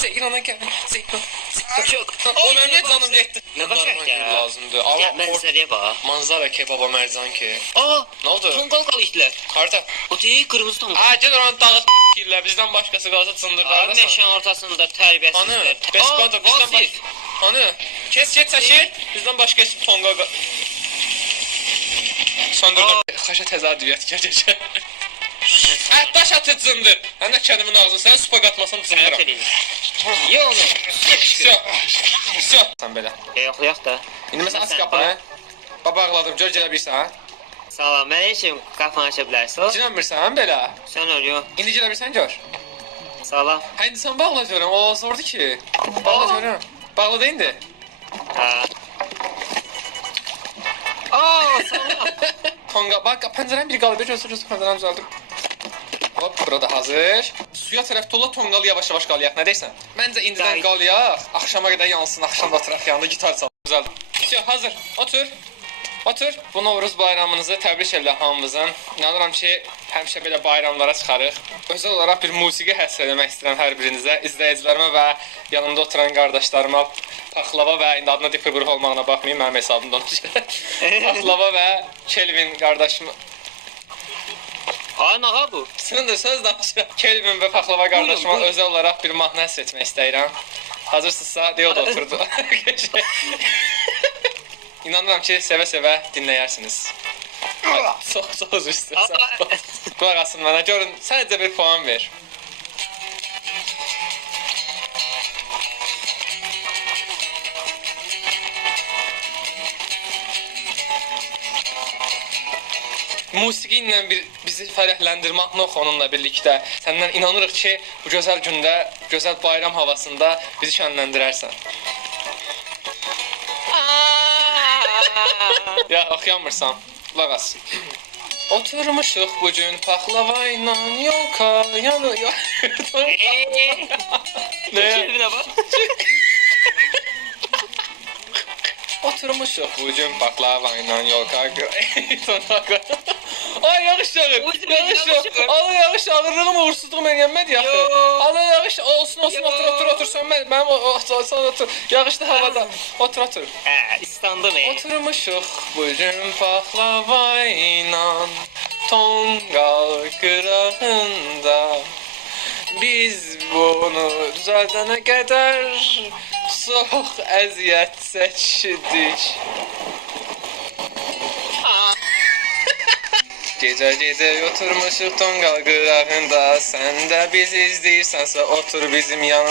Zeyrana gel. Zeyran. Çok. O benim ne canım getdi. Ne kaçak ya? Lazımdır. Ya Ama mənzərəyə bax. manzara kebaba Mərzan ki. Aa, Ne oldu? tonqal qalışdılar. Harta. O deyil, qırmızı tonqal. Aa, gel oranı dağıt s**kirlər. Bizdən başqası qalsa sındırlar. Abi meşənin ortasında tərbiyəsizlər. Anı, Bespada bizdən baş... Anı, kes çəkil. Bizdən başqası tonqal... Söndürdüm. Xaşa təzadüviyyət gələcək. Daş atıcındır. Həm də kəndimin ağzını sən supa qatmasan cındıram. Ye onu. Sö. Sən belə. Yox da. İndi məsələn aç qapını. Babaqladım, gör gələ bilirsən. Salam, mən üçün qapını aça bilərsən. Girəmirsən belə. Sən ölüyor. İndi gələ bilirsən gör. Salam. Hə indi sən bağla görəm, o zordur ki. Bağla görəm. Bağla da indi. Ha. Aa, salam. Tonga, bak pəncərənin biri qalıb, gözür pəncərəni düzəldim. Hop, burada hazır. Suya tərəf tola tonqalı yavaş-yavaş qalayaq, nə deyirsən? Məncə indidən qalayaq, axşama qədər yansın, axşam da oturaq yanında gitar çalaq. Düzəldim. Все, hazır. Otur. Otur. Bu Novruz bayramınızı təbrik edirəm hamımızın. İnanıram ki, həmişə belə bayramlara çıxarıq. Özəl olaraq bir musiqi həsr eləmək istəyirəm hər birinizə, izləyicilərimə və yanımda oturan qardaşlarıma Paxlava və indi adına dipli qrup olmağına baxmayın, mənim hesabımda onu Paxlava və Kelvin qardaşım. Aa, nağa bu? Sındır söz danışır. Kelvin və Paxlava qardaşıma özəl olaraq bir mahnı həsr etmək istəyirəm. Hazırsınızsa, deyə o da oturdu. İnanıram ki, sevə-sevə dinləyərsiniz. Çox üzr istəyirsən. Qulaq asın mənə, görün, sadəcə bir puan ver. Musiqi ilə bizi fərəhləndir mahnı oxu onunla birlikdə. Səndən inanırıq ki, bu gözəl gündə, gözəl bayram havasında bizi şənləndirərsən. Ya, oxuyamırsan. Qulaq as. Oturmuşuq bu gün paxlava ilə yolka yanı... Kelvinə bax. Oturmuşuq bu gün paxlava ilə yolka... Ay, yağış yağır. Yağış yağır. Allah yağış yağırlığım uğursuzluğum eləyənmədi yaxı. Allah yağış olsun, otur, sönmədi. Mənim otur. Yağışlı havada. Otur. Hə, istandım. Oturmuşuq bu gün paxlava ilə tonqal qırağında. Biz bunu düzəldənə qədər çox əziyyət çəkdik. Gecə oturmuşuq tonqal qırağında. Sən də bizi izləyirsənsə otur bizim yanımızda.